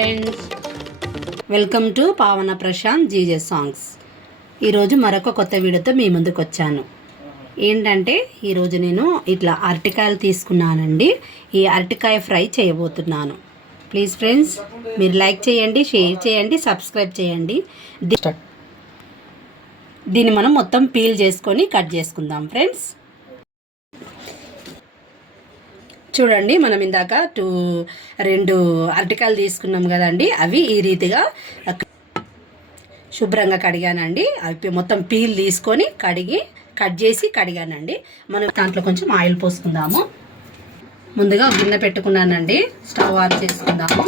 Friends, welcome to పావన Prashanth GJ songs. ఈరోజు మరొక కొత్త వీడియోతో మీ ముందుకు వచ్చాను. ఏంటంటే ఈరోజు నేను ఇట్లా అరటికాయలు తీసుకున్నానండి. ఈ అరటికాయ ఫ్రై చేయబోతున్నాను. ప్లీజ్ ఫ్రెండ్స్, మీరు లైక్ చేయండి, షేర్ చేయండి, సబ్స్క్రైబ్ చేయండి. దీన్ని మనం మొత్తం పీల్ చేసుకొని కట్ చేసుకుందాం ఫ్రెండ్స్. చూడండి, మనం ఇందాక రెండు అరటికాయలు తీసుకున్నాం కదండి. అవి ఈ రీతిగా శుభ్రంగా కడిగానండి. అవి మొత్తం పీల్ తీసుకొని కట్ చేసి కడిగానండి. మనం దాంట్లో కొంచెం ఆయిల్ పోసుకుందాము. ముందుగా గిన్నె పెట్టుకున్నానండి. స్టవ్ ఆన్ చేసుకుందాము.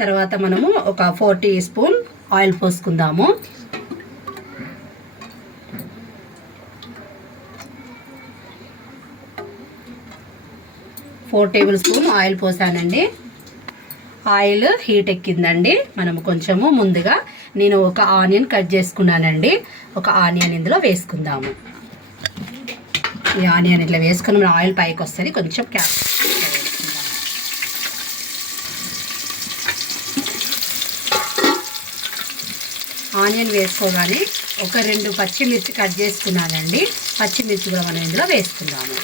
తర్వాత మనము ఒక 4 టీ స్పూన్ ఆయిల్ పోసుకుందాము. ఫోర్ టేబుల్ స్పూన్ ఆయిల్ పోసానండి. ఆయిల్ హీట్ ఎక్కిందండి. మనము కొంచెము ముందుగా నేను ఒక ఆనియన్ కట్ చేసుకున్నానండి. ఒక ఆనియన్ ఇందులో వేసుకుందాము. ఈ ఆనియన్ ఇట్లా వేసుకుని మన ఆయిల్ పైకి వస్తుంది. కొంచెం క్యాప్సికమ్ వేసుకుందాము. ఆనియన్ వేసుకోగానే ఒక 2 పచ్చిమిర్చి కట్ చేసుకున్నానండి. పచ్చిమిర్చి కూడా మనం ఇందులో వేసుకుందాము.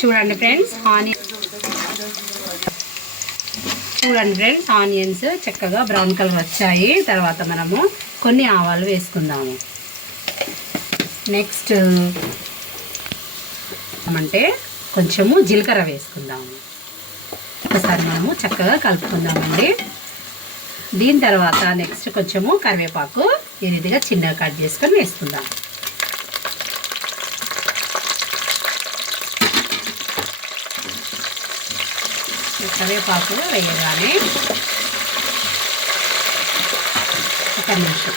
చూడండి ఫ్రెండ్స్, ఆనియన్స్ చక్కగా బ్రౌన్ కలర్ వచ్చాయి. తర్వాత మనము కొన్ని ఆవాలు వేసుకుందాము. నెక్స్ట్ అంటే కొంచెము జీలకర్ర వేసుకుందాము. ఒకసారి మనము చక్కగా కలుపుకుందామండి. దీని తర్వాత నెక్స్ట్ కొంచెము కరివేపాకు ఈ రీతిగా చిన్నగా కట్ చేసుకొని వేసుకుందాం. కరివేపాకు వేయగానే ఒక నిమిషం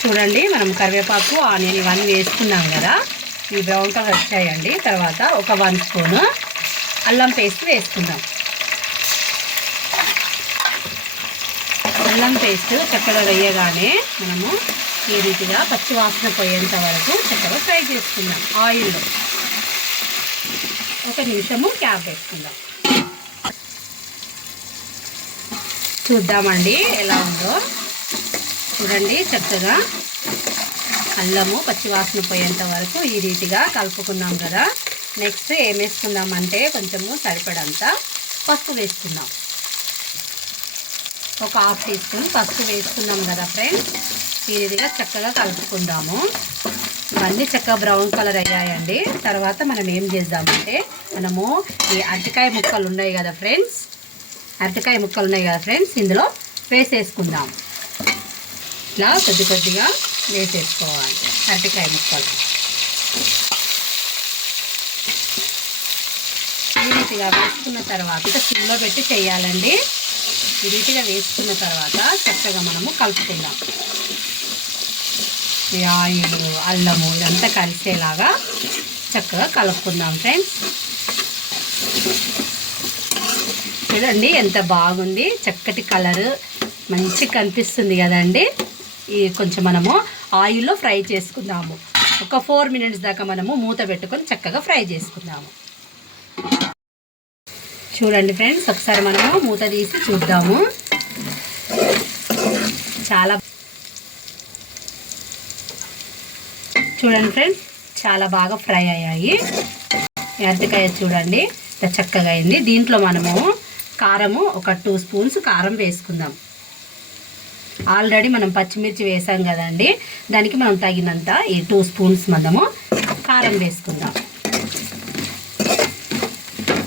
చూడండి, మనం కరివేపాకు ఆనియన్ ఇవన్నీ వేసుకున్నాం కదా. ఈ బ్రౌన్ కలర్ వచ్చాయండి. తర్వాత ఒక 1 స్పూన్ అల్లం పేస్ట్ వేసుకుందాం. అల్లం పేస్ట్ చక్కగా వేయగానే మనము ఈ రీతిగా పచ్చివాసన పోయేంత వరకు చక్కగా ఫ్రై చేసుకుందాం. ఆయిల్లో 1 నిమిషము క్యాప్ పెట్టుకుందాం. చూద్దామండి ఎలా ఉందో. చూడండి, చక్కగా అల్లము పచ్చివాసన పోయేంత వరకు ఈ రీతిగా కలుపుకున్నాం కదా. నెక్స్ట్ ఏం వేసుకుందామంటే కొంచెము సరిపడంత పసుపు వేసుకుందాం. ఒక 1/2 టీ స్పూన్ పసుపు వేసుకున్నాం కదా ఫ్రెండ్స్. ఈ రీతిగా చక్కగా కలుపుకుందాము. ఇవన్నీ చక్కగా బ్రౌన్ కలర్ అయ్యాయండి. తర్వాత మనం ఏం చేద్దామంటే మనము ఈ అరటికాయ ముక్కలు ఉన్నాయి కదా ఫ్రెండ్స్, ఇందులో వేసేసుకుందాం. ఇట్లా కొద్దిగా వేసేసుకోవాలి అరటికాయ ముక్కలు. ఈ రీతిగా వేసుకున్న తర్వాత సిమ్లో పెట్టి చేయాలండి. ఈ రీతిగా వేసుకున్న తర్వాత చక్కగా మనము కలుపుకుందాం. ఈ ఆయిల్, అల్లము ఇదంతా కలిసేలాగా చక్కగా కలుపుకుందాం ఫ్రెండ్స్. చూడండి ఎంత బాగుంది, చక్కటి కలర్ మంచిగా కనిపిస్తుంది కదండి. ఈ కొంచెం మనము ఆయిల్లో ఫ్రై చేసుకుందాము. ఒక 4 మినిట్స్ దాకా మనము మూత పెట్టుకొని చక్కగా ఫ్రై చేసుకుందాము. చూడండి ఫ్రెండ్స్, ఒకసారి మనము మూత తీసి చూద్దాము. చూడండి ఫ్రెండ్స్, చాలా బాగా ఫ్రై అయ్యాయి. అరటికాయ చూడండి ఎంత చక్కగా అయింది. దీంట్లో మనము కారము ఒక 2 స్పూన్స్ కారం వేసుకుందాం. ఆల్రెడీ మనం పచ్చిమిర్చి వేసాం కదండి, దానికి మనం తగినంత ఈ 2 స్పూన్స్ మనము కారం వేసుకుందాం.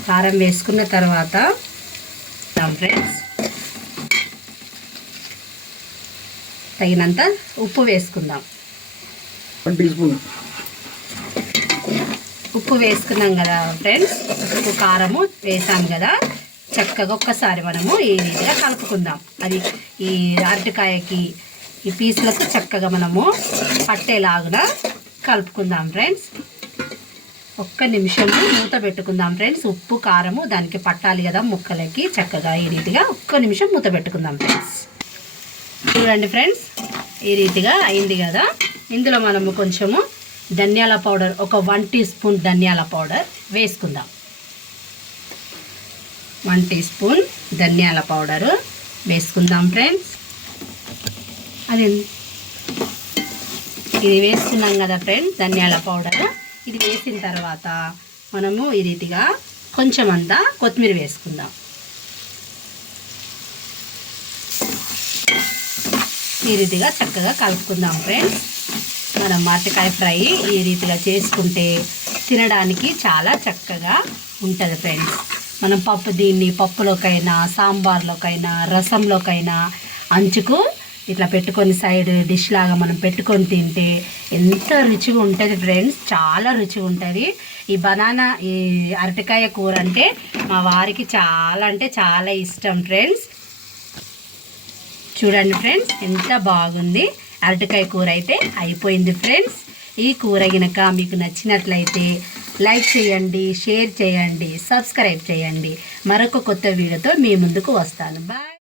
కారం వేసుకున్న తర్వాత ఫ్రెండ్స్ తగినంత ఉప్పు వేసుకుందాం. 1 టీ స్పూన్ ఉప్పు వేసుకున్నాం కదా ఫ్రెండ్స్. ఉప్పు కారము వేసాం కదా. చక్కగా ఒక్కసారి మనము ఈ రీతిగా కలుపుకుందాం. అది ఈ అరటికాయకి ఈ పీసులకు చక్కగా మనము పట్టేలాగా కలుపుకుందాం ఫ్రెండ్స్. 1 నిమిషము మూత పెట్టుకుందాం ఫ్రెండ్స్. ఉప్పు కారము దానికి పట్టాలి కదా ముక్కలకి. చక్కగా ఈ రీతిగా 1 నిమిషం మూత పెట్టుకుందాం ఫ్రెండ్స్. చూడండి ఫ్రెండ్స్, ఈ రీతిగా అయింది కదా. ఇందులో మనము కొంచెము ధనియాల పౌడర్, ఒక 1 టీ స్పూన్ ధనియాల పౌడర్ వేసుకుందాం. 1 టీ స్పూన్ ధనియాల పౌడరు వేసుకుందాం ఫ్రెండ్స్. ఇది వేసుకున్నాం కదా ఫ్రెండ్స్, ధనియాల పౌడరు. ఇది వేసిన తర్వాత మనము ఈ రీతిగా కొంచెం అంతా కొత్తిమీర వేసుకుందాం. ఈ రీతిగా చక్కగా కలుపుకుందాం ఫ్రెండ్స్. మనం అరటికాయ ఫ్రై ఈ రీతిగా చేసుకుంటే తినడానికి చాలా చక్కగా ఉంటుంది ఫ్రెండ్స్. మనం దీన్ని పప్పులోకైనా, సాంబార్లోకైనా, రసంలోకైనా అంచుకు ఇట్లా పెట్టుకొని సైడ్ డిష్ లాగా మనం పెట్టుకొని తింటే ఎంత రుచిగా ఉంటుంది ఫ్రెండ్స్, చాలా రుచిగా ఉంటుంది. ఈ అరటికాయ కూర అంటే మా వారికి చాలా అంటే చాలా ఇష్టం ఫ్రెండ్స్. చూడండి ఫ్రెండ్స్, ఎంత బాగుంది. అరటికాయ కూర అయితే అయిపోయింది ఫ్రెండ్స్. ఈ కూర కనుక మీకు నచ్చినట్లయితే లైక్ చేయండి, షేర్ చేయండి, సబ్స్క్రైబ్ చేయండి. మరొక కొత్త వీడియోతో మీ ముందుకు వస్తాను. బాయ్.